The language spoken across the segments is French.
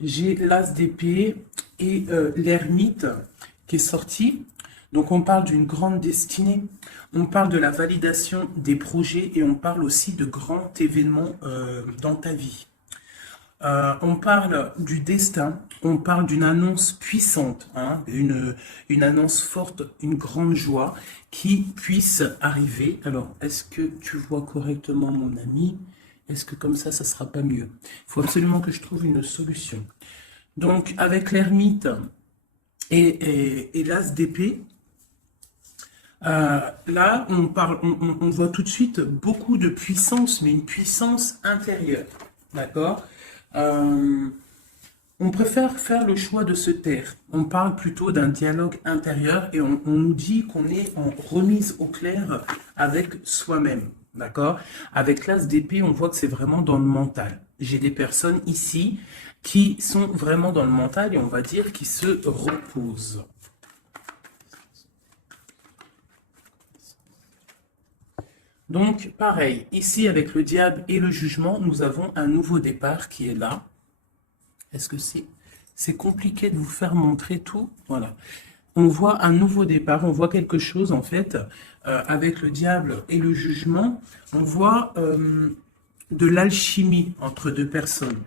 j'ai l'As d'épée et l'ermite qui est sorti. Donc on parle d'une grande destinée, on parle de la validation des projets et on parle aussi de grands événements dans ta vie. On parle du destin, on parle d'une annonce puissante, hein, une annonce forte, une grande joie qui puisse arriver. Alors, est-ce que tu vois correctement mon ami? Est-ce que comme ça sera pas mieux? Il faut absolument que je trouve une solution. Donc, avec l'ermite et l'as d'épée, là, on voit tout de suite beaucoup de puissance, mais une puissance intérieure. D'accord? Euh, on préfère faire le choix de se taire. On parle plutôt d'un dialogue intérieur et on nous dit qu'on est en remise au clair avec soi-même. D'accord? Avec l'as d'épée, on voit que c'est vraiment dans le mental. J'ai des personnes ici qui sont vraiment dans le mental et on va dire qui se reposent. Donc, pareil, ici avec le diable et le jugement, nous avons un nouveau départ qui est là. Est-ce que c'est compliqué de vous faire montrer tout? Voilà. On voit un nouveau départ, on voit quelque chose en fait, avec le diable et le jugement, on voit de l'alchimie entre deux personnes.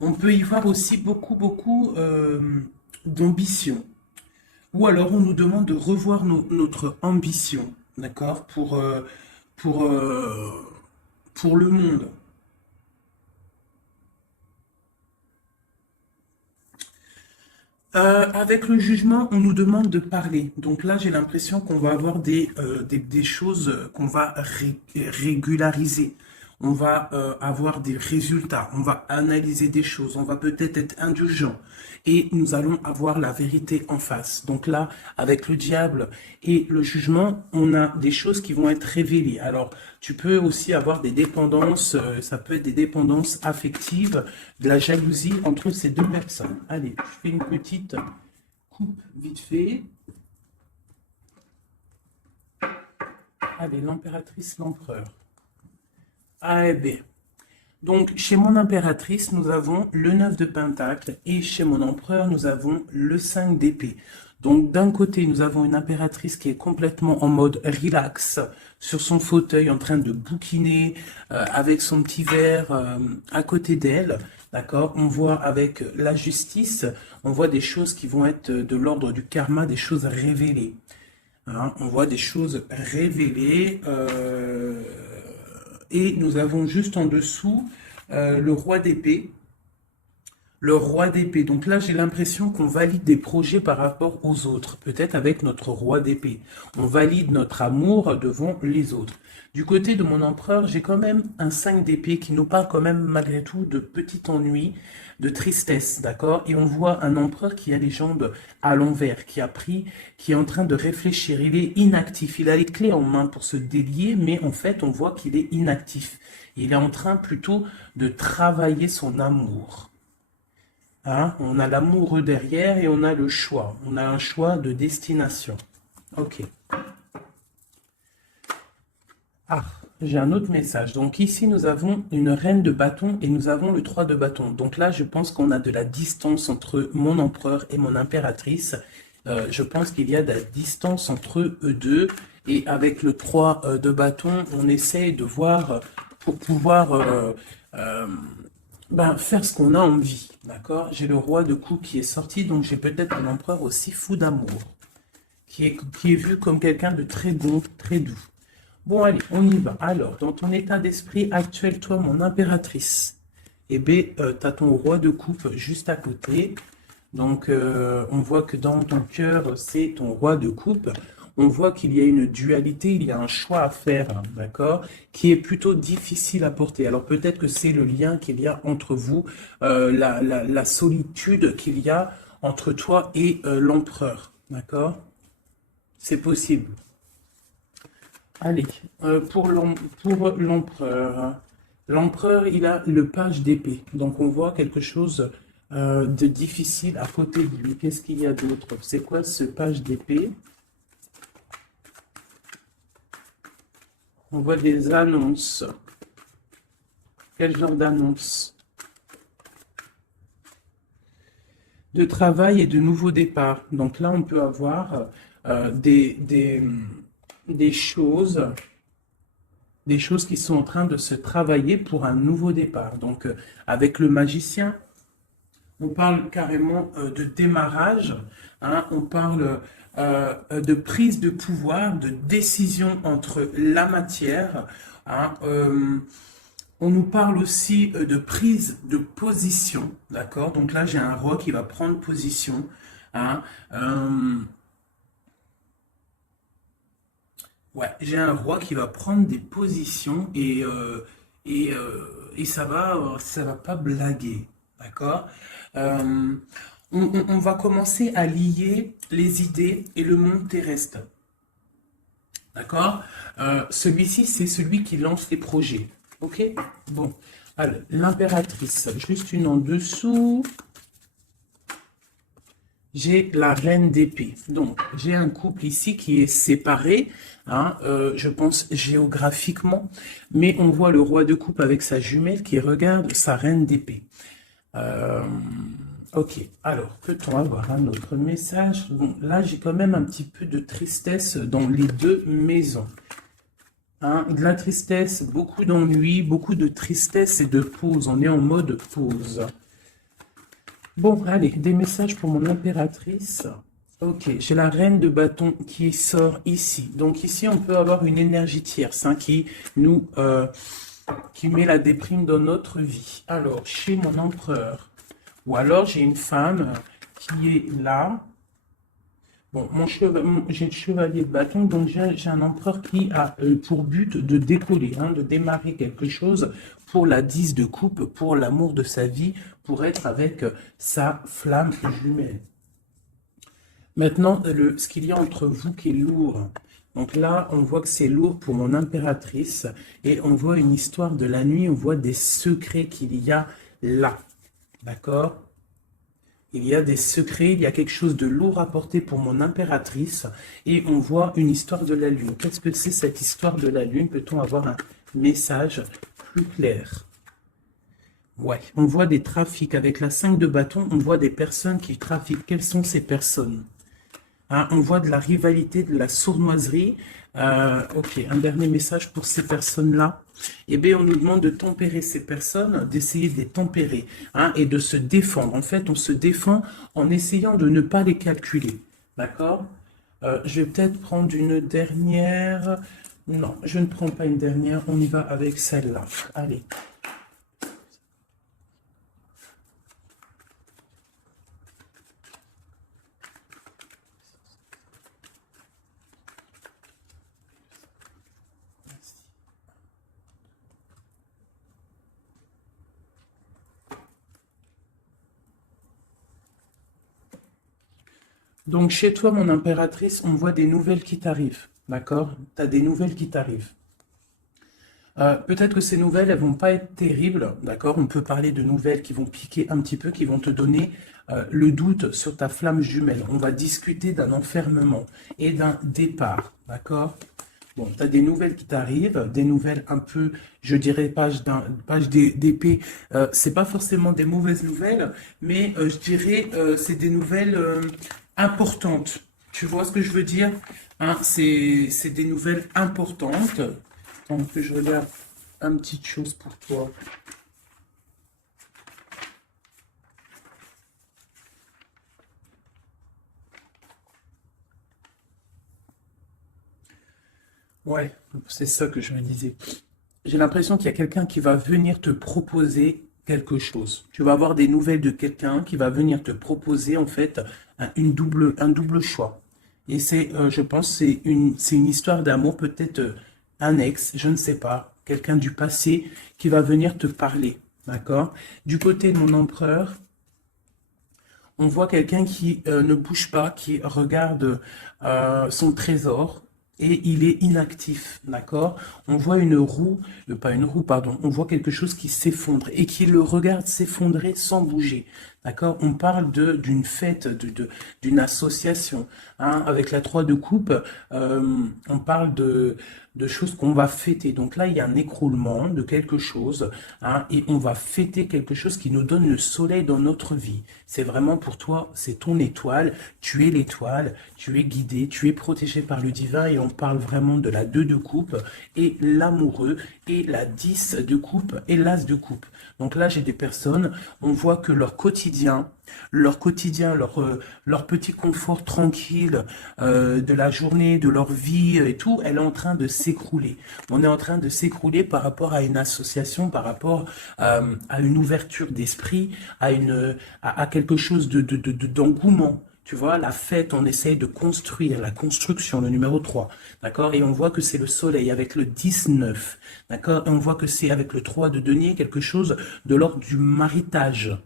On peut y voir aussi beaucoup d'ambition. Ou alors on nous demande de revoir notre ambition, d'accord, pour, euh, pour le monde. Avec le jugement, on nous demande de parler. Donc là, j'ai l'impression qu'on va avoir des choses qu'on va régulariser. On va avoir des résultats. On va analyser des choses. On va peut-être être indulgent. Et nous allons avoir la vérité en face. Donc là, avec le diable et le jugement, on a des choses qui vont être révélées. Alors, tu peux aussi avoir des dépendances. Ça peut être des dépendances affectives, de la jalousie entre ces deux personnes. Allez, je fais une petite coupe vite fait. Allez, l'impératrice, l'empereur. Ah, eh bien. Donc, chez mon impératrice, nous avons le 9 de Pentacle et chez mon empereur, nous avons le 5 d'épée. Donc, d'un côté, nous avons une impératrice qui est complètement en mode relax, sur son fauteuil, en train de bouquiner, avec son petit verre à côté d'elle. D'accord? On voit avec la justice, on voit des choses qui vont être de l'ordre du karma, des choses révélées. Hein, on voit des choses révélées. Et nous avons juste en dessous le roi d'épée. Le roi d'épée. Donc là, j'ai l'impression qu'on valide des projets par rapport aux autres. Peut-être avec notre roi d'épée. On valide notre amour devant les autres. Du côté de mon empereur, j'ai quand même un 5 d'épée qui nous parle quand même malgré tout de petit ennui, de tristesse, d'accord? Et on voit un empereur qui a les jambes à l'envers, qui est en train de réfléchir. Il est inactif. Il a les clés en main pour se délier, mais en fait, on voit qu'il est inactif. Il est en train plutôt de travailler son amour. Hein, on a l'amoureux derrière et on a le choix. On a un choix de destination. Ok. Ah, j'ai un autre message. Donc ici, nous avons une reine de bâton et nous avons le 3 de bâton. Donc là, je pense qu'on a de la distance entre mon empereur et mon impératrice. Je pense qu'il y a de la distance entre eux deux. Et avec le 3 de bâton, on essaie de voir pour pouvoir faire ce qu'on a envie. D'accord? J'ai le roi de coups qui est sorti, donc j'ai peut-être un empereur aussi fou d'amour, qui est vu comme quelqu'un de très bon, très doux. Bon, allez, on y va. Alors, dans ton état d'esprit actuel, toi, mon impératrice, eh bien, tu as ton roi de coupe juste à côté. Donc, on voit que dans ton cœur, c'est ton roi de coupe. On voit qu'il y a une dualité, il y a un choix à faire, hein, d'accord, qui est plutôt difficile à porter. Alors, peut-être que c'est le lien qu'il y a entre vous, la solitude qu'il y a entre toi et l'empereur, d'accord? C'est possible. Allez, pour l'empereur, l'empereur, il a le page d'épée. Donc on voit quelque chose de difficile à côté de lui. Qu'est-ce qu'il y a d'autre? C'est quoi ce page d'épée? On voit des annonces. Quel genre d'annonce? de travail et de nouveaux départs. Donc là, on peut avoir des choses qui sont en train de se travailler pour un nouveau départ. Donc, avec le magicien, on parle carrément de démarrage, hein, on parle de prise de pouvoir, de décision entre la matière, hein, on nous parle aussi de prise de position, d'accord? Donc là, j'ai un roi qui va prendre position, hein, ouais, j'ai un roi qui va prendre des positions et ça va pas blaguer, d'accord? Euh, on va commencer à lier les idées et le monde terrestre, d'accord? Celui-ci, c'est celui qui lance les projets, ok? Bon, alors, l'impératrice, juste une en dessous. J'ai la reine d'épée. Donc, j'ai un couple ici qui est séparé, hein, je pense géographiquement, mais on voit le roi de coupe avec sa jumelle qui regarde sa reine d'épée. Euh, ok, alors, peut-on avoir un autre message? Bon, là, j'ai quand même un petit peu de tristesse dans les deux maisons. Hein, de la tristesse, beaucoup d'ennui, beaucoup de tristesse et de pause. On est en mode pause. Bon, allez, des messages pour mon impératrice. Ok, j'ai la reine de bâton qui sort ici. Donc ici, on peut avoir une énergie tierce hein, qui met la déprime dans notre vie. Alors, chez mon empereur, ou alors j'ai une femme qui est là. Bon, j'ai le chevalier de bâton, donc j'ai un empereur qui a pour but de décoller, hein, de démarrer quelque chose pour la 10 de coupe, pour l'amour de sa vie, pour être avec sa flamme jumelle. Maintenant, ce qu'il y a entre vous qui est lourd. Donc là, on voit que c'est lourd pour mon impératrice et on voit une histoire de la nuit, on voit des secrets qu'il y a là. D'accord ? Il y a des secrets, il y a quelque chose de lourd à porter pour mon impératrice et on voit une histoire de la lune. Qu'est-ce que c'est cette histoire de la lune? Peut-on avoir un message plus clair? Ouais, on voit des trafics. Avec la 5 de bâton, on voit des personnes qui trafiquent. Quelles sont ces personnes? Hein, on voit de la rivalité, de la sournoiserie. Ok, un dernier message pour ces personnes-là. Eh bien, on nous demande de tempérer ces personnes, d'essayer de les tempérer hein, et de se défendre. En fait, on se défend en essayant de ne pas les calculer. D'accord? Je vais peut-être prendre une dernière. Non, je ne prends pas une dernière. On y va avec celle-là. Allez. Donc, chez toi, mon impératrice, on voit des nouvelles qui t'arrivent. D'accord? Tu as des nouvelles qui t'arrivent. Peut-être que ces nouvelles, elles vont pas être terribles. D'accord? On peut parler de nouvelles qui vont piquer un petit peu, qui vont te donner le doute sur ta flamme jumelle. On va discuter d'un enfermement et d'un départ. D'accord? Bon, tu as des nouvelles qui t'arrivent, des nouvelles un peu, je dirais, page d'épée. C'est pas forcément des mauvaises nouvelles, mais je dirais, c'est des nouvelles importantes. Tu vois ce que je veux dire? Hein, c'est des nouvelles importantes. Attends que je regarde une petite chose pour toi. Ouais, c'est ça que je me disais. J'ai l'impression qu'il y a quelqu'un qui va venir te proposer quelque chose. Tu vas avoir des nouvelles de quelqu'un qui va venir te proposer en fait un double choix. Et je pense, c'est une histoire d'amour, peut-être un ex, je ne sais pas, quelqu'un du passé qui va venir te parler. D'accord? Du côté de mon empereur, on voit quelqu'un qui ne bouge pas, qui regarde son trésor et il est inactif, d'accord? On voit une roue, pas une roue, pardon, on voit quelque chose qui s'effondre et qui le regarde s'effondrer sans bouger. D'accord? On parle d'une fête, d'une association. Hein. Avec la 3 de coupe, on parle de choses qu'on va fêter. Donc là, il y a un écroulement de quelque chose, hein, et on va fêter quelque chose qui nous donne le soleil dans notre vie. C'est vraiment pour toi, c'est ton étoile, tu es l'étoile, tu es guidé, tu es protégé par le divin, et on parle vraiment de la 2 de coupe, et l'amoureux, et la 10 de coupe, et l'as de coupe. Donc là, j'ai des personnes, on voit que leur quotidien, leur petit confort tranquille de la journée, de leur vie et tout, elle est en train de s'écrouler. On est en train de s'écrouler par rapport à une association, par rapport à une ouverture d'esprit, à quelque chose d'engouement. Tu vois, la fête, on essaye de construire, la construction, le numéro 3, d'accord? Et on voit que c'est le soleil avec le 19, d'accord? Et on voit que c'est avec le 3 de denier quelque chose de l'ordre du marital,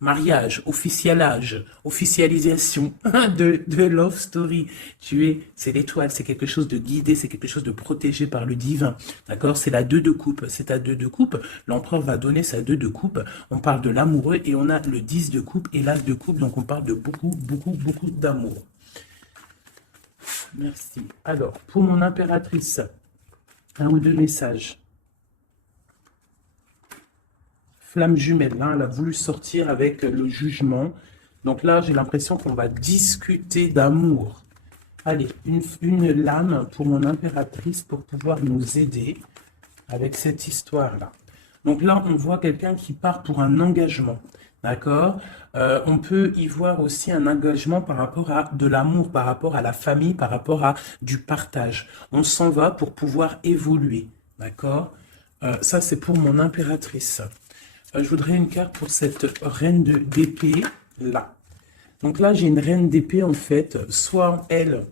mariage, officialisation de love story. C'est l'étoile, c'est quelque chose de guidé, c'est quelque chose de protégé par le divin. D'accord? C'est la 2 de coupe. C'est à 2 de coupe. L'empereur va donner sa 2 de coupe. On parle de l'amoureux et on a le 10 de coupe et l'as de coupe. Donc on parle de beaucoup, beaucoup, beaucoup d'amour. Merci. Alors, pour mon impératrice, un ou deux messages. Flamme jumelle, hein, elle a voulu sortir avec le jugement. Donc là, j'ai l'impression qu'on va discuter d'amour. Allez, une lame pour mon impératrice pour pouvoir nous aider avec cette histoire-là. Donc là, on voit quelqu'un qui part pour un engagement. D'accord? On peut y voir aussi un engagement par rapport à de l'amour, par rapport à la famille, par rapport à du partage. On s'en va pour pouvoir évoluer. D'accord? Ça, c'est pour mon impératrice. Je voudrais une carte pour cette reine d'épée là. Donc là, j'ai une reine d'épée en fait. Soit elle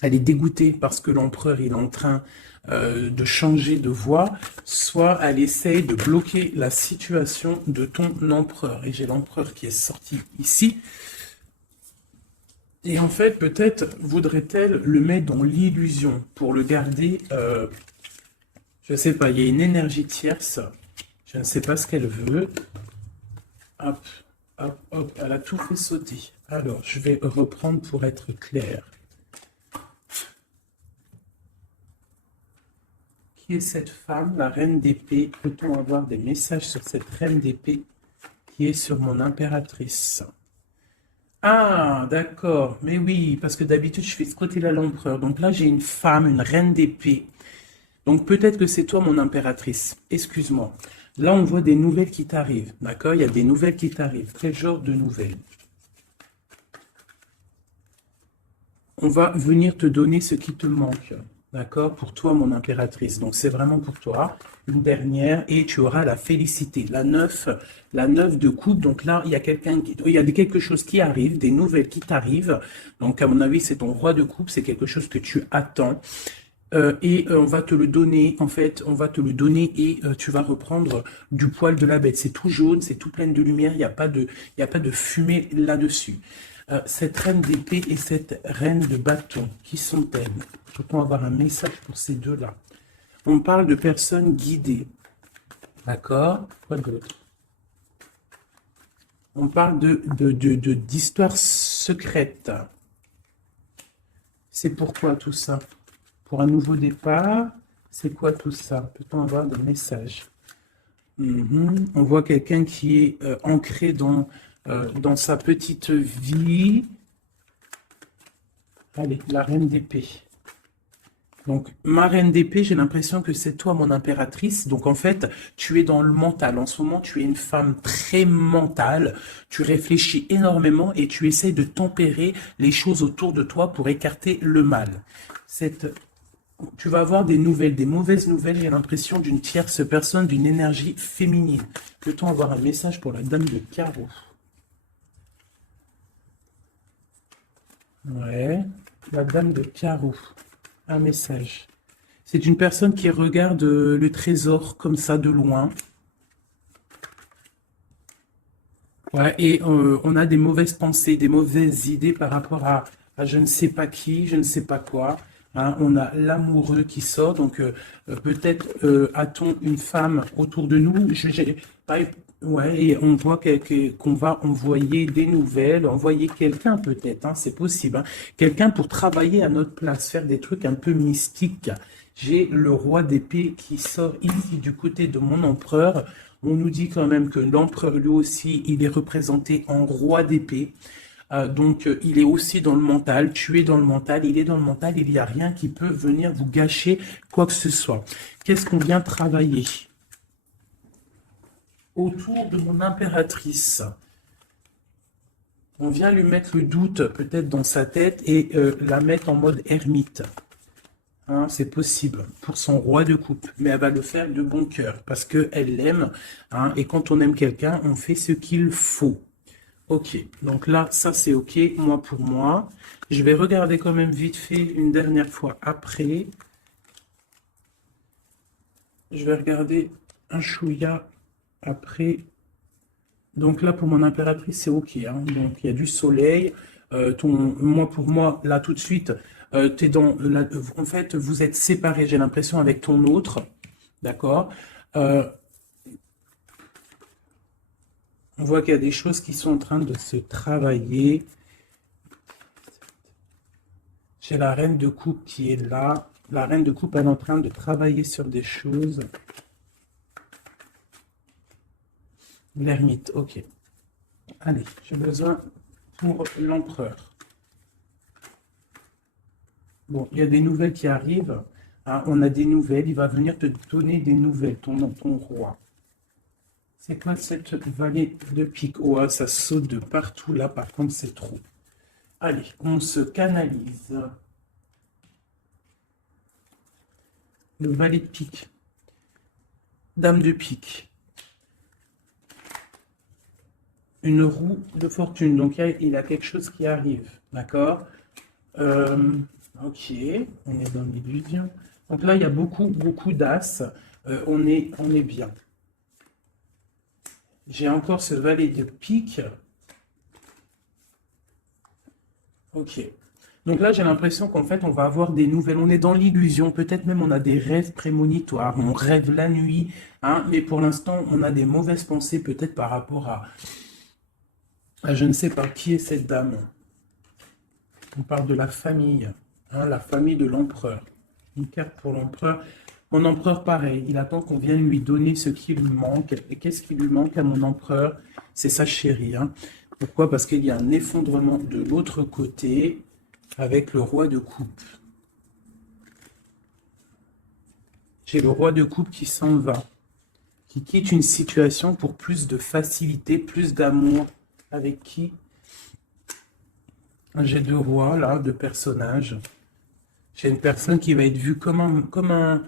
est dégoûtée parce que l'empereur est en train de changer de voie, soit elle essaye de bloquer la situation de ton empereur. Et j'ai l'empereur qui est sorti ici. Et en fait, peut-être voudrait-elle le mettre dans l'illusion pour le garder, je ne sais pas, il y a une énergie tierce. Je ne sais pas ce qu'elle veut. Hop, hop, hop, elle a tout fait sauter. Alors, je vais reprendre pour être clair. Qui est cette femme, la reine d'épée? Peut-on avoir des messages sur cette reine d'épée qui est sur mon impératrice? Ah, d'accord. Mais oui, parce que d'habitude, je fais ce côté-là l'empereur. Donc là, j'ai une femme, une reine d'épée. Donc peut-être que c'est toi, mon impératrice. Excuse-moi. Là, on voit des nouvelles qui t'arrivent, d'accord? Il y a des nouvelles qui t'arrivent. Quel genre de nouvelles? On va venir te donner ce qui te manque, d'accord? Pour toi, mon impératrice. Donc, c'est vraiment pour toi. Une dernière, et tu auras la félicité. La 9 de coupe. Donc là, il y a quelque chose qui arrive, des nouvelles qui t'arrivent. Donc, à mon avis, c'est ton roi de coupe. C'est quelque chose que tu attends. On va te le donner, en fait, on va te le donner et tu vas reprendre du poil de la bête. C'est tout jaune, c'est tout plein de lumière, il n'y a pas de fumée là-dessus. Cette reine d'épée et cette reine de bâton, qui sont-elles? Peut-on avoir un message pour ces deux-là? On parle de personnes guidées, d'accord? Quoi d'autre? On parle d'histoires secrètes. C'est pourquoi tout ça? Pour un nouveau départ, c'est quoi tout ça? Peut-on avoir des messages? On voit quelqu'un qui est ancré dans sa petite vie. Allez, la reine d'épée. Donc, ma reine d'épée, j'ai l'impression que c'est toi, mon impératrice. Donc, en fait, tu es dans le mental. En ce moment, tu es une femme très mentale. Tu réfléchis énormément et tu essayes de tempérer les choses autour de toi pour écarter le mal. Tu vas avoir des nouvelles, des mauvaises nouvelles. J'ai l'impression d'une tierce personne, d'une énergie féminine. Peut-on avoir un message pour la dame de carreau? Ouais, la dame de carreau. Un message. C'est une personne qui regarde le trésor comme ça de loin. Ouais, et on a des mauvaises pensées, des mauvaises idées par rapport à je ne sais pas qui, je ne sais pas quoi. Hein, on a l'amoureux qui sort, donc peut-être a-t-on une femme autour de nous. Ouais, et on voit qu'on va envoyer des nouvelles, envoyer quelqu'un peut-être, hein, c'est possible, hein. Quelqu'un pour travailler à notre place, faire des trucs un peu mystiques. J'ai le roi d'épée qui sort ici du côté de mon empereur. On nous dit quand même que l'empereur, lui aussi, il est représenté en roi d'épée. Donc, il est aussi dans le mental, tu es dans le mental, il est dans le mental, il n'y a rien qui peut venir vous gâcher quoi que ce soit. Qu'est-ce qu'on vient travailler? Autour de mon impératrice. On vient lui mettre le doute peut-être dans sa tête et la mettre en mode ermite. Hein, c'est possible pour son roi de coupe, mais elle va le faire de bon cœur parce qu'elle l'aime. Hein, et quand on aime quelqu'un, on fait ce qu'il faut. Ok, donc là, ça c'est ok, moi pour moi. Je vais regarder quand même vite fait une dernière fois après. Je vais regarder un chouïa après. Donc là, pour mon impératrice, c'est ok, hein. Donc il y a du soleil. Moi, pour moi, là tout de suite, t'es en fait, vous êtes séparés, j'ai l'impression, avec ton autre. D'accord? Euh, on voit qu'il y a des choses qui sont en train de se travailler. J'ai la reine de coupe qui est là. La reine de coupe, elle est en train de travailler sur des choses. L'ermite, ok. Allez, j'ai besoin pour l'empereur. Bon, il y a des nouvelles qui arrivent. Hein, on a des nouvelles. Il va venir te donner des nouvelles, ton roi. C'est quoi cette vallée de pique? Oh, ah, ça saute de partout là. Par contre, c'est trop. Allez, on se canalise. Le valet de pique. Dame de pique. Une roue de fortune. Donc, il a quelque chose qui arrive. D'accord? Ok, on est dans l'illusion. Donc là, il y a beaucoup d'as. On est bien. J'ai encore ce valet de pique. Ok. Donc là, j'ai l'impression qu'en fait, on va avoir des nouvelles. On est dans l'illusion. Peut-être même on a des rêves prémonitoires. On rêve la nuit. Hein, mais pour l'instant, on a des mauvaises pensées peut-être par rapport à je ne sais pas qui est cette dame. On parle de la famille. Hein, la famille de l'empereur. Une carte pour l'empereur. Mon empereur, pareil, il attend qu'on vienne lui donner ce qui lui manque. Et qu'est-ce qui lui manque à mon empereur? C'est sa chérie. Hein. Pourquoi? Parce qu'il y a un effondrement de l'autre côté avec le roi de coupe. J'ai le roi de coupe qui s'en va, qui quitte une situation pour plus de facilité, plus d'amour. Avec qui? J'ai deux rois, là, deux personnages. J'ai une personne qui va être vue comme un.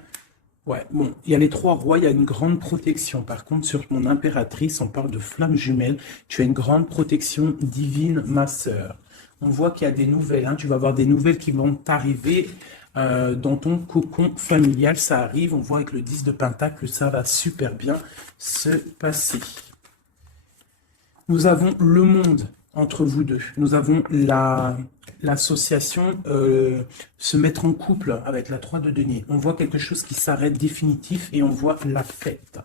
Ouais, bon, il y a les trois rois, il y a une grande protection. Par contre, sur mon impératrice, on parle de flamme jumelle. Tu as une grande protection divine, ma sœur. On voit qu'il y a des nouvelles, hein. Tu vas avoir des nouvelles qui vont t'arriver dans ton cocon familial. Ça arrive, on voit avec le 10 de Pentacle, ça va super bien se passer. Nous avons le monde entre vous deux. Nous avons l'association se mettre en couple avec la 3 de denier. On voit quelque chose qui s'arrête définitif et on voit la fête.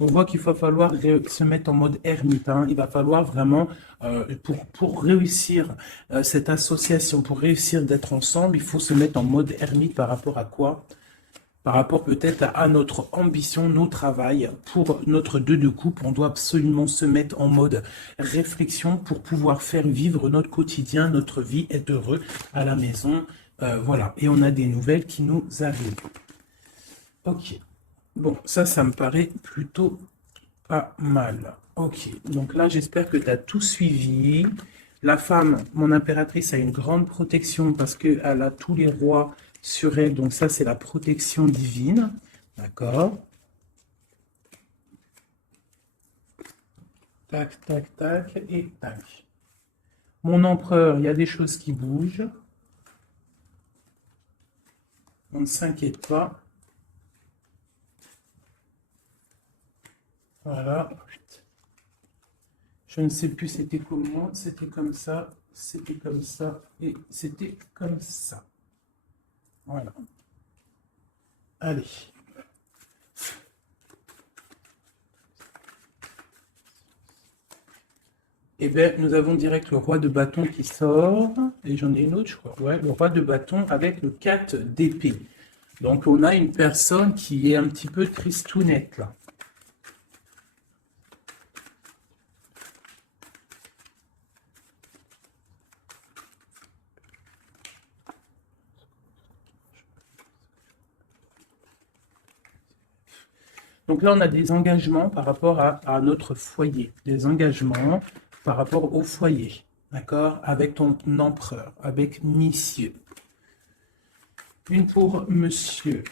On voit qu'il va falloir se mettre en mode ermite. Hein. Il va falloir vraiment, pour réussir cette association, pour réussir d'être ensemble, il faut se mettre en mode ermite par rapport à quoi? Par rapport peut-être à notre ambition, nos travail. Pour notre 2 de coupe, on doit absolument se mettre en mode réflexion pour pouvoir faire vivre notre quotidien, notre vie, être heureux à la maison. Voilà, et on a des nouvelles qui nous arrivent. Ok, bon, ça me paraît plutôt pas mal. Ok, donc là, j'espère que tu as tout suivi. La femme, mon impératrice, a une grande protection parce qu'elle a tous les rois sur elle. Donc ça, c'est la protection divine. D'accord? Tac, tac, tac et tac. Mon empereur, il y a des choses qui bougent. On ne s'inquiète pas. Voilà. Je ne sais plus c'était comment. C'était comme ça. C'était comme ça. Et c'était comme ça. Voilà. Allez. Eh bien, nous avons direct le roi de bâton qui sort. Et j'en ai une autre, je crois. Ouais, le roi de bâton avec le 4 d'épée. Donc, on a une personne qui est un petit peu tristounette, là. Donc là, on a des engagements par rapport à notre foyer. Des engagements par rapport au foyer. D'accord? Avec ton empereur, avec monsieur. Une pour monsieur,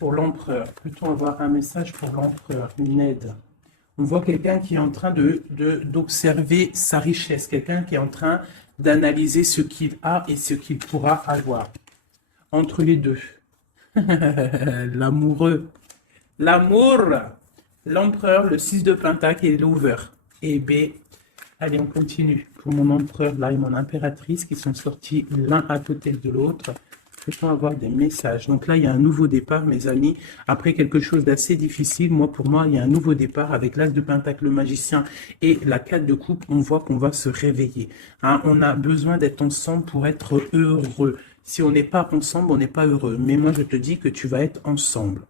pour l'empereur. Peut-on avoir un message pour l'empereur, une aide? On voit quelqu'un qui est en train d'observer sa richesse, quelqu'un qui est en train d'analyser ce qu'il a et ce qu'il pourra avoir. Entre les deux. L'amoureux. L'amour. L'empereur, le 6 de pentacle et l'over. Et B. Allez, on continue. Pour mon empereur là et mon impératrice qui sont sortis l'un à côté de l'autre. Peut-on avoir des messages? Donc là, il y a un nouveau départ, mes amis. Après quelque chose d'assez difficile, pour moi, il y a un nouveau départ avec l'as de pentacle, le magicien et la 4 de coupe. On voit qu'on va se réveiller. Hein, on a besoin d'être ensemble pour être heureux. Si on n'est pas ensemble, on n'est pas heureux. Mais moi, je te dis que tu vas être ensemble.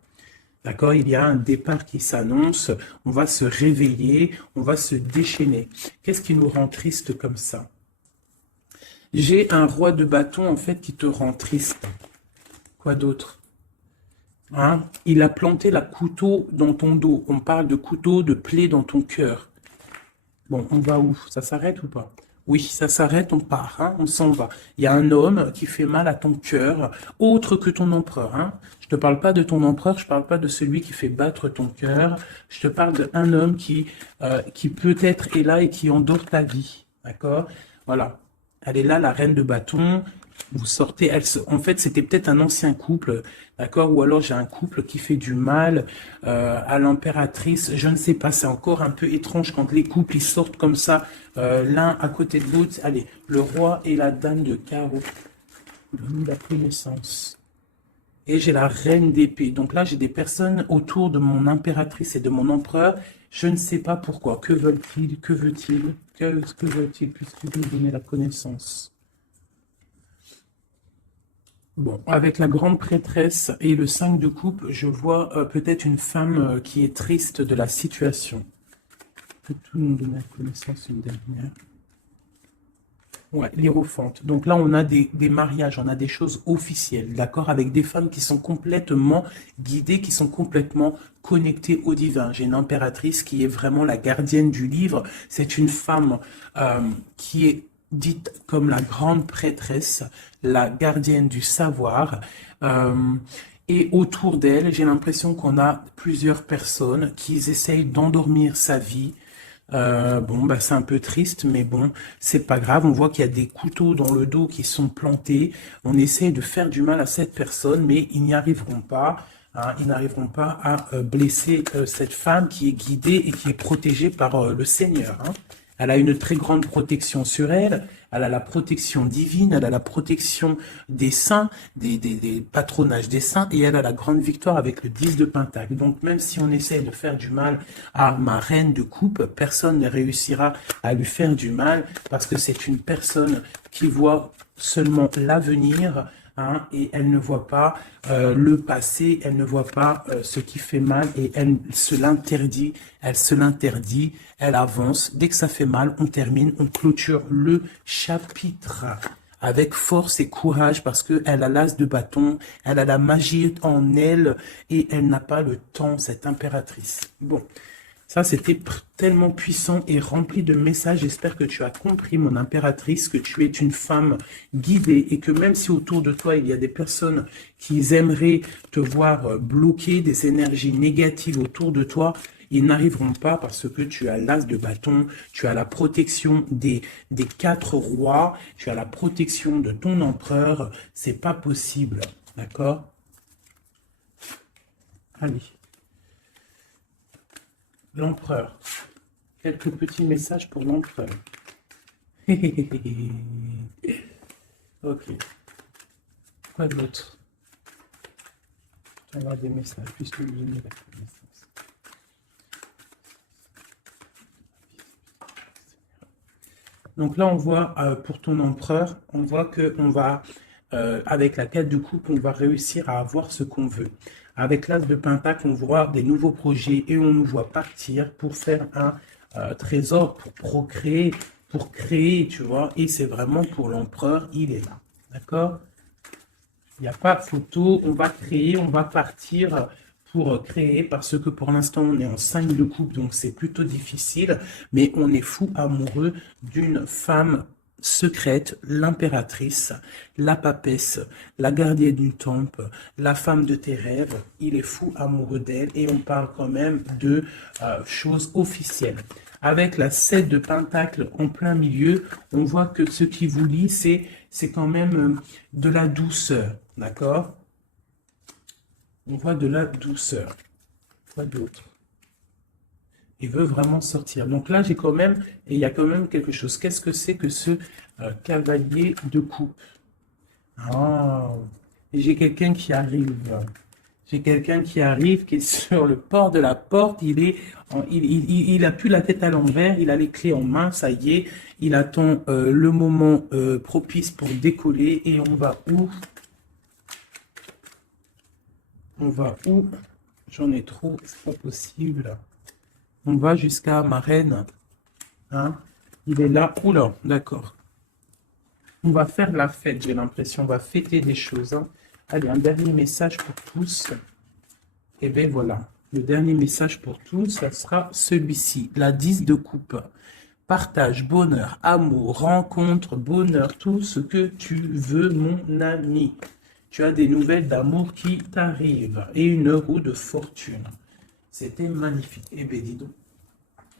D'accord? Il y a un départ qui s'annonce. On va se réveiller. On va se déchaîner. Qu'est-ce qui nous rend triste comme ça? J'ai un roi de bâton, en fait, qui te rend triste. Quoi d'autre? Hein? Il a planté la couteau dans ton dos. On parle de couteau, de plaie dans ton cœur. Bon, on va où? Ça s'arrête ou pas? Oui, ça s'arrête, on part, hein, on s'en va. Il y a un homme qui fait mal à ton cœur, autre que ton empereur. Hein. Je te parle pas de ton empereur, je parle pas de celui qui fait battre ton cœur. Je te parle d'un homme qui peut-être est là et qui endort ta vie. D'accord? Voilà. Elle est là, la reine de bâton. Vous sortez, en fait, c'était peut-être un ancien couple, d'accord? Ou alors j'ai un couple qui fait du mal à l'impératrice. Je ne sais pas, c'est encore un peu étrange quand les couples ils sortent comme ça, l'un à côté de l'autre. Allez, le roi et la dame de carreau. Donne la connaissance. Et j'ai la reine d'épée. Donc là, j'ai des personnes autour de mon impératrice et de mon empereur. Je ne sais pas pourquoi. Que veulent-ils? Que veut-il? Que veulent-ils puisqu'ils veulent donner la connaissance? Bon, avec la grande prêtresse et le 5 de coupe, je vois peut-être une femme qui est triste de la situation. Peut-tout nous donner à connaissance une dernière? Ouais, l'Hiérophante. Donc là, on a des mariages, on a des choses officielles, d'accord, avec des femmes qui sont complètement guidées, qui sont complètement connectées au divin. J'ai une impératrice qui est vraiment la gardienne du livre. C'est une femme qui est dite comme la grande prêtresse, la gardienne du savoir. Euh, et autour d'elle, j'ai l'impression qu'on a plusieurs personnes qui essayent d'endormir sa vie. Bon, bah, c'est un peu triste, mais bon, c'est pas grave. On voit qu'il y a des couteaux dans le dos qui sont plantés. On essaie de faire du mal à cette personne, mais ils n'y arriveront pas. Hein, ils n'arriveront pas à blesser cette femme qui est guidée et qui est protégée par le Seigneur. Hein. Elle a une très grande protection sur elle. Elle a la protection divine, elle a la protection des saints, des patronages des saints, et elle a la grande victoire avec le 10 de Pentacle. Donc même si on essaie de faire du mal à ma reine de coupe, personne ne réussira à lui faire du mal, parce que c'est une personne qui voit seulement l'avenir, hein, et elle ne voit pas le passé, elle ne voit pas ce qui fait mal, et elle se l'interdit, elle avance. Dès que ça fait mal, on termine, on clôture le chapitre avec force et courage, parce qu'elle a l'as de bâton, elle a la magie en elle, et elle n'a pas le temps, cette impératrice. Bon, ça c'était tellement puissant et rempli de messages. J'espère que tu as compris, mon impératrice, que tu es une femme guidée, et que même si autour de toi il y a des personnes qui aimeraient te voir bloquer, des énergies négatives autour de toi, ils n'arriveront pas, parce que tu as l'as de bâton, tu as la protection des 4 rois, tu as la protection de ton empereur. C'est pas possible, d'accord? Allez, l'empereur. Quelques petits messages pour l'empereur. Ok. Quoi d'autre? On va des messages, puisque vous donnez la connaissance. Donc là, on voit pour ton empereur, on voit que on va, avec la 4 de coupe, on va réussir à avoir ce qu'on veut. Avec l'as de pentacle, on voit des nouveaux projets et on nous voit partir pour faire un trésor, pour procréer, pour créer, tu vois. Et c'est vraiment pour l'empereur, il est là. D'accord? Il n'y a pas photo, on va créer, on va partir pour créer, parce que pour l'instant, on est en 5 de coupe, donc c'est plutôt difficile, mais on est fou amoureux d'une femme secrète, l'impératrice, la papesse, la gardienne du temple, la femme de tes rêves. Il est fou amoureux d'elle et on parle quand même de choses officielles. Avec la 7 de pentacle en plein milieu, on voit que ce qui vous lie, c'est quand même de la douceur, d'accord? On voit de la douceur. Quoi d'autre? Il veut vraiment sortir. Donc là, j'ai quand même, et il y a quand même quelque chose. Qu'est-ce que c'est que ce cavalier de coupe? Ah, et j'ai quelqu'un qui arrive. J'ai quelqu'un qui arrive, qui est sur le port de la porte. Il a plus la tête à l'envers. Il a les clés en main. Ça y est. Il attend le moment propice pour décoller. Et on va où? On va où? J'en ai trop. C'est pas possible. On va jusqu'à ma reine. Hein? Il est là. Oula, d'accord. On va faire la fête, j'ai l'impression. On va fêter des choses. Hein. Allez, un dernier message pour tous. Et bien voilà. Le dernier message pour tous, ça sera celui-ci. La 10 de coupe. Partage, bonheur, amour, rencontre, bonheur, tout ce que tu veux, mon ami. Tu as des nouvelles d'amour qui t'arrivent. Et une roue de fortune. C'était magnifique. Eh bien, dis donc.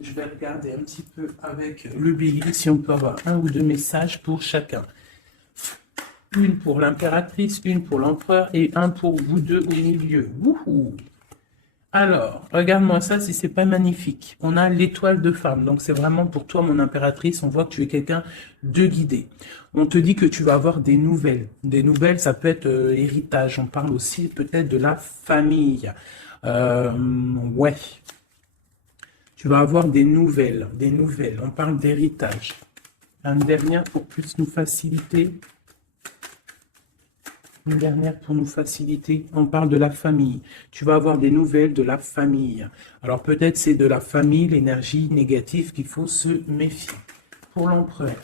Je vais regarder un petit peu avec le bélier si on peut avoir un ou deux messages pour chacun. Une pour l'impératrice, une pour l'empereur et un pour vous deux au milieu. Wouhou! Alors, regarde-moi ça si c'est pas magnifique. On a l'étoile de femme, donc c'est vraiment pour toi, mon impératrice. On voit que tu es quelqu'un de guidé. On te dit que tu vas avoir des nouvelles. Des nouvelles, ça peut être héritage. On parle aussi peut-être de la famille. Ouais. Tu vas avoir des nouvelles, des nouvelles. On parle d'héritage. Une dernière pour plus nous faciliter. Une dernière pour nous faciliter. On parle de la famille. Tu vas avoir des nouvelles de la famille. Alors peut-être c'est de la famille, l'énergie négative qu'il faut se méfier. Pour l'empereur.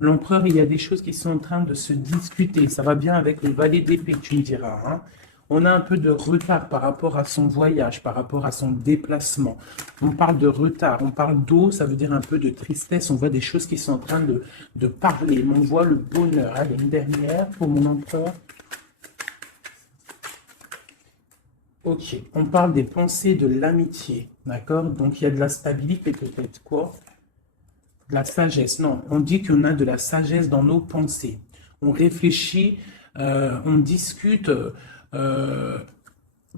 L'empereur, il y a des choses qui sont en train de se discuter. Ça va bien avec le valet d'épée, tu me diras. Hein. On a un peu de retard par rapport à son voyage, par rapport à son déplacement. On parle de retard, on parle d'eau, ça veut dire un peu de tristesse. On voit des choses qui sont en train de parler. Mais on voit le bonheur. Allez, une dernière pour mon empereur. Ok, on parle des pensées de l'amitié. D'accord? Donc il y a de la stabilité peut-être. Quoi? De la sagesse. Non, on dit qu'on a de la sagesse dans nos pensées. On réfléchit, on discute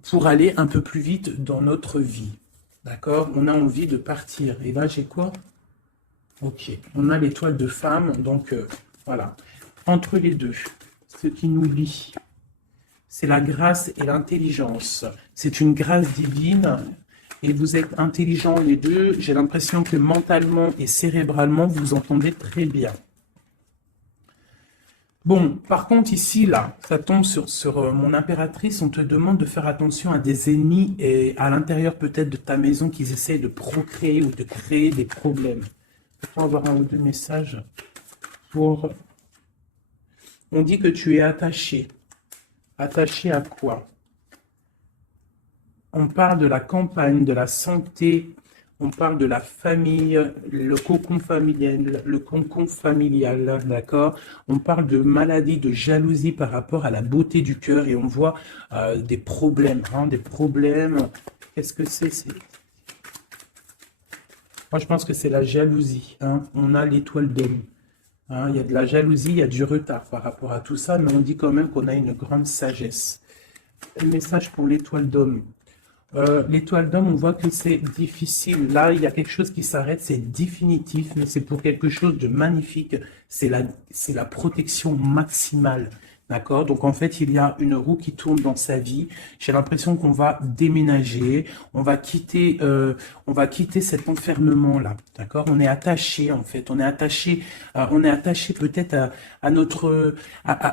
pour aller un peu plus vite dans notre vie. D'accord? On a envie de partir. Et là, j'ai quoi? Ok. On a l'étoile de femme. Donc, voilà. Entre les deux, ce qui nous lie, c'est la grâce et l'intelligence. C'est une grâce divine. Et vous êtes intelligents les deux. J'ai l'impression que mentalement et cérébralement, vous entendez très bien. Bon, par contre, ici, là, ça tombe sur mon impératrice. On te demande de faire attention à des ennemis et à l'intérieur peut-être de ta maison qu'ils essaient de procréer ou de créer des problèmes. Peut-on avoir un ou deux messages pour... On dit que tu es attaché. Attaché à quoi? On parle de la campagne, de la santé, on parle de la famille, le cocon familial, d'accord? On parle de maladie, de jalousie par rapport à la beauté du cœur et on voit des problèmes, hein, des problèmes. Qu'est-ce que c'est? Moi, je pense que c'est la jalousie. Hein. On a l'étoile d'homme. Hein. Il y a de la jalousie, il y a du retard par rapport à tout ça, mais on dit quand même qu'on a une grande sagesse. Un message pour l'étoile d'homme. L'étoile d'homme, on voit que c'est difficile. Là, il y a quelque chose qui s'arrête, c'est définitif, mais c'est pour quelque chose de magnifique. C'est la protection maximale. D'accord? Donc en fait, il y a une roue qui tourne dans sa vie. J'ai l'impression qu'on va déménager, on va quitter cet enfermement-là. D'accord? On est attaché en fait, on est attaché peut-être à notre,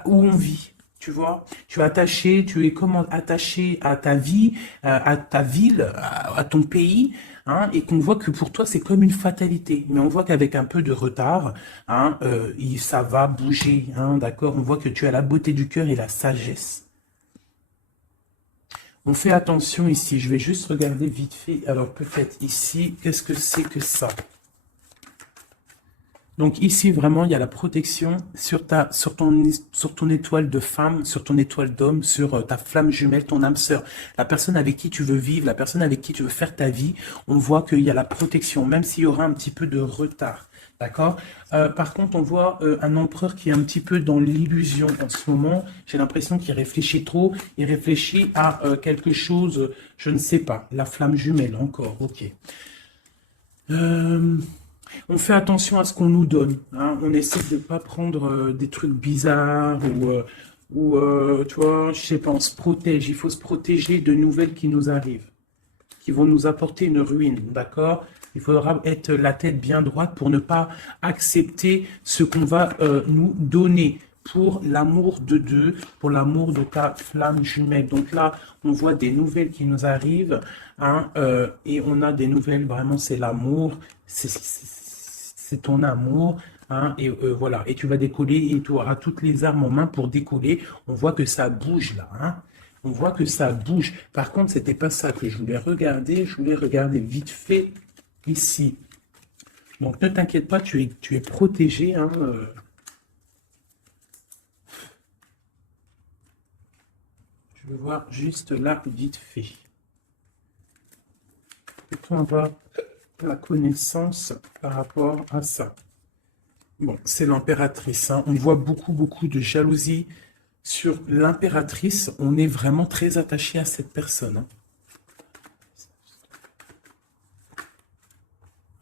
où on vit. Tu vois, tu es attaché, tu es comment attaché à ta vie, à ta ville, à ton pays, hein, et qu'on voit que pour toi c'est comme une fatalité. Mais on voit qu'avec un peu de retard, hein, ça va bouger, hein, d'accord? On voit que tu as la beauté du cœur et la sagesse. On fait attention ici. Je vais juste regarder vite fait. Alors peut-être ici, qu'est-ce que c'est que ça? Donc ici, vraiment, il y a la protection sur ton étoile de femme, sur ton étoile d'homme, sur ta flamme jumelle, ton âme sœur, la personne avec qui tu veux vivre, la personne avec qui tu veux faire ta vie. On voit qu'il y a la protection, même s'il y aura un petit peu de retard. D'accord? Par contre, on voit un empereur qui est un petit peu dans l'illusion en ce moment. J'ai l'impression qu'il réfléchit trop. Il réfléchit à quelque chose, je ne sais pas. La flamme jumelle, encore, ok. On fait attention à ce qu'on nous donne, hein. On essaie de ne pas prendre des trucs bizarres tu vois, je sais pas, on se protège. Il faut se protéger de nouvelles qui nous arrivent, qui vont nous apporter une ruine, d'accord? Il faudra être la tête bien droite pour ne pas accepter ce qu'on va nous donner pour l'amour de Dieu, pour l'amour de ta flamme jumelle. Donc là, on voit des nouvelles qui nous arrivent, hein, et on a des nouvelles, vraiment, c'est l'amour, c'est ton amour, hein, et voilà. Et tu vas décoller et tu auras toutes les armes en main pour décoller. On voit que ça bouge là, hein. On voit que ça bouge. Par contre, c'était pas ça que je voulais regarder. Je voulais regarder vite fait ici. Donc, ne t'inquiète pas, tu es protégé, hein. Je vais voir juste là, vite fait. Peut-on avoir la connaissance par rapport à ça? Bon, c'est l'impératrice, hein. On voit beaucoup de jalousie sur l'impératrice. On est vraiment très attaché à cette personne, hein.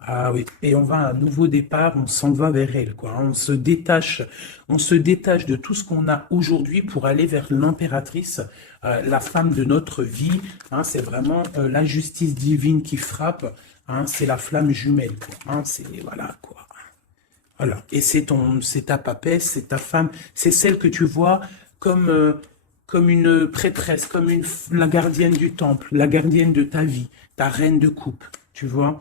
Ah oui, et on va à un nouveau départ, on s'en va vers elle, quoi, hein. On se détache de tout ce qu'on a aujourd'hui pour aller vers l'impératrice, la femme de notre vie, hein. C'est vraiment la justice divine qui frappe, hein. C'est la flamme jumelle, quoi, hein. C'est, voilà, quoi. Voilà. Et c'est ta papesse, c'est ta femme, c'est celle que tu vois comme, comme une prêtresse, comme la gardienne du temple, la gardienne de ta vie, ta reine de coupe, tu vois.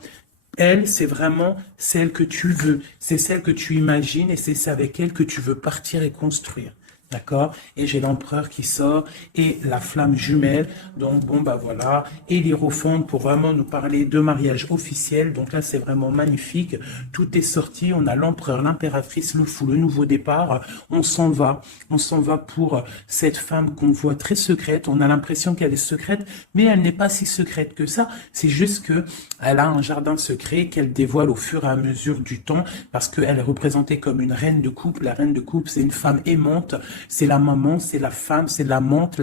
Elle, c'est vraiment celle que tu veux, c'est celle que tu imagines et c'est avec elle que tu veux partir et construire. D'accord? Et j'ai l'empereur qui sort et la flamme jumelle. Donc, bon, bah voilà. Et l'hiérophante pour vraiment nous parler de mariage officiel. Donc là, c'est vraiment magnifique. Tout est sorti. On a l'empereur, l'impératrice, le fou, le nouveau départ. On s'en va. On s'en va pour cette femme qu'on voit très secrète. On a l'impression qu'elle est secrète, mais elle n'est pas si secrète que ça. C'est juste que elle a un jardin secret qu'elle dévoile au fur et à mesure du temps parce qu'elle est représentée comme une reine de coupe. La reine de coupe, c'est une femme aimante. C'est la maman, c'est la femme, c'est l'amante,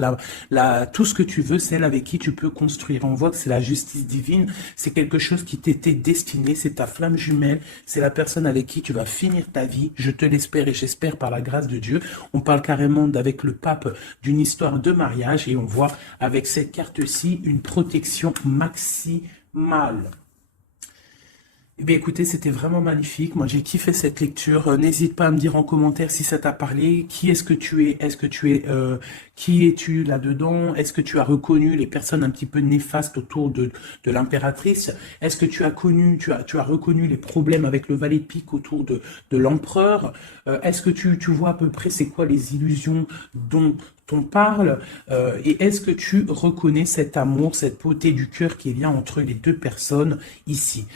tout ce que tu veux, celle avec qui tu peux construire. On voit que c'est la justice divine, c'est quelque chose qui t'était destiné, c'est ta flamme jumelle, c'est la personne avec qui tu vas finir ta vie, je te l'espère et j'espère par la grâce de Dieu. On parle carrément avec le pape d'une histoire de mariage et on voit avec cette carte-ci une protection maximale. Eh bien, écoutez, c'était vraiment magnifique. Moi, j'ai kiffé cette lecture. N'hésite pas à me dire en commentaire si ça t'a parlé. Qui est-ce que tu es? Qui es-tu là-dedans? Est-ce que tu as reconnu les personnes un petit peu néfastes autour de l'impératrice? Est-ce que tu as reconnu les problèmes avec le valet de pique autour de l'empereur? Est-ce que tu vois à peu près c'est quoi les illusions dont on parle? Et est-ce que tu reconnais cet amour, cette beauté du cœur qu'il y a entre les deux personnes ici?